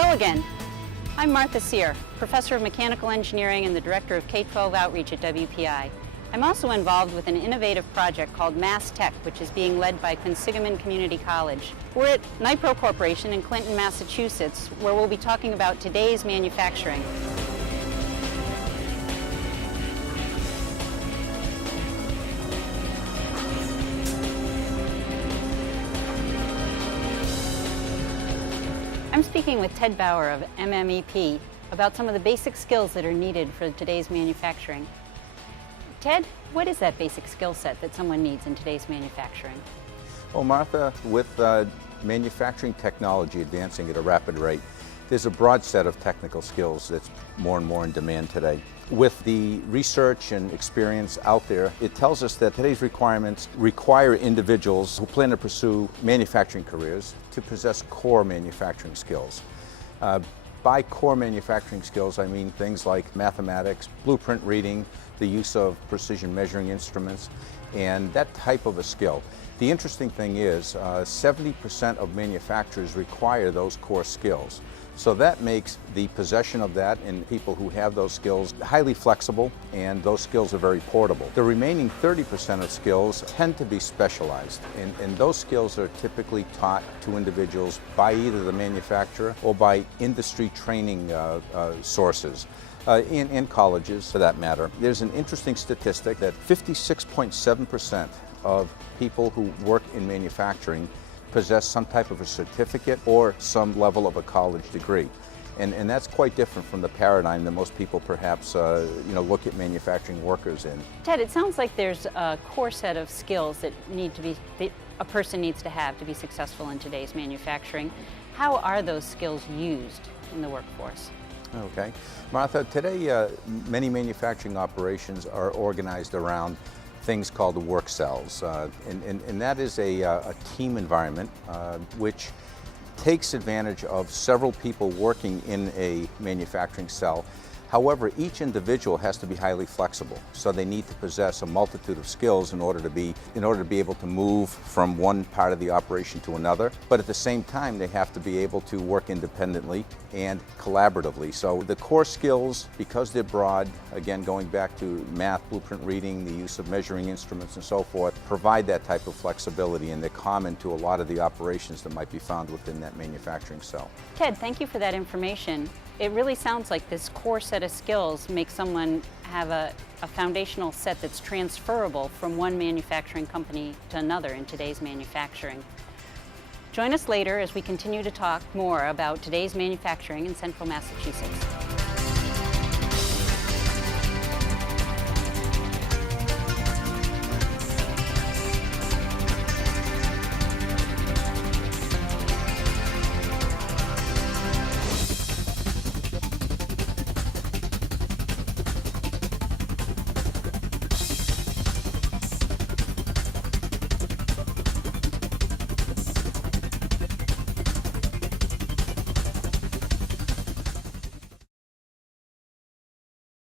Hello again. I'm Martha Sear, Professor of Mechanical Engineering and the Director of K-12 Outreach at WPI. I'm also involved with an innovative project called Mass-TEC, which is being led by Quinsigamond Community College. We're at Nipro Corporation in Clinton, Massachusetts, where we'll be talking about today's manufacturing. I'm speaking with Ted Bauer of MMEP about some of the basic skills that are needed for today's manufacturing. Ted, what is that basic skill set that someone needs in today's manufacturing? Well, Martha, with manufacturing technology advancing at a rapid rate, there's a broad set of technical skills that's more and more in demand today. With the research and experience out there, it tells us that today's requirements require individuals who plan to pursue manufacturing careers to possess core manufacturing skills. By core manufacturing skills, I mean things like mathematics, blueprint reading, the use of precision measuring instruments, and that type of a skill. The interesting thing is 70% of manufacturers require those core skills. So that makes the possession of that and people who have those skills highly flexible, and those skills are very portable. The remaining 30% of skills tend to be specialized, and those skills are typically taught to individuals by either the manufacturer or by industry training sources. In colleges, for that matter. There's an interesting statistic that 56.7% of people who work in manufacturing possess some type of a certificate or some level of a college degree. And that's quite different from the paradigm that most people perhaps look at manufacturing workers in. Ted, it sounds like there's a core set of skills that a person needs to have to be successful in today's manufacturing. How are those skills used in the workforce? Okay. Martha, today many manufacturing operations are organized around things called the work cells, and that is a team environment which takes advantage of several people working in a manufacturing cell. However, each individual has to be highly flexible, so they need to possess a multitude of skills in order to be able to move from one part of the operation to another. But at the same time, they have to be able to work independently and collaboratively. So the core skills, because they're broad, again going back to math, blueprint reading, the use of measuring instruments and so forth, provide that type of flexibility, and they're common to a lot of the operations that might be found within that manufacturing cell. Ted, thank you for that information. It really sounds like this core set of skills makes someone have a foundational set that's transferable from one manufacturing company to another in today's manufacturing. Join us later as we continue to talk more about today's manufacturing in Central Massachusetts.